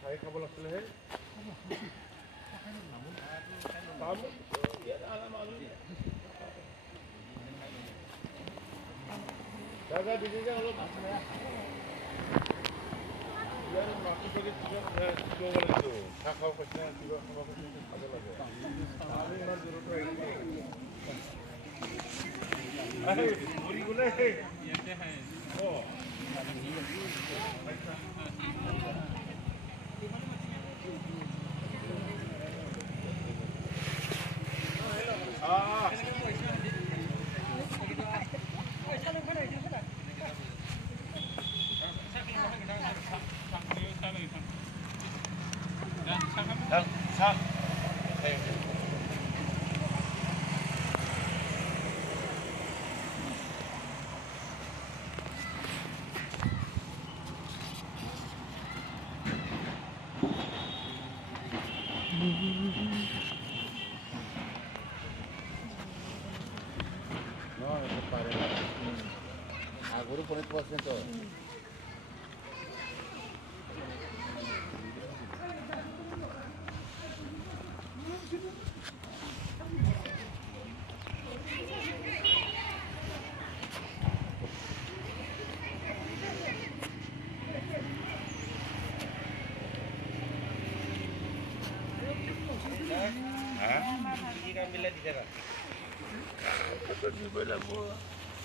চাই খাব লাগিছিলেহে দাদা দিদি যে অলপ মাটি চাটি দিব লাগিব চাহ খাব কৈছে কিবা খাব কৈছে খাব লাগে আমি ইমান দূৰৰ পৰা ঘূৰি গ'লে No, no se pare. Agora por dentro você então.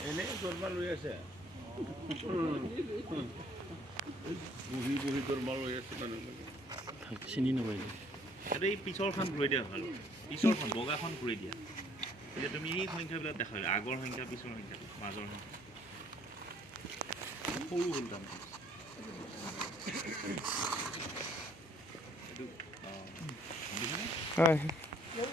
এনে দৰমহা লৈ আছে বহি বহি দৰমহা লৈ আছে মানুহ চিনি নাপাইলে এইটো এই পিছৰখন ঘূৰাই দিয়া ভাল পিছৰখন বগাখন ঘূৰাই দিয়া এতিয়া তুমি এই সংখ্যাবিলাক দেখা আগৰ সংখ্যা পিছৰ সংখ্যা মাজৰ সংখ্যা সৰু হ'ল তাৰমানে এইটো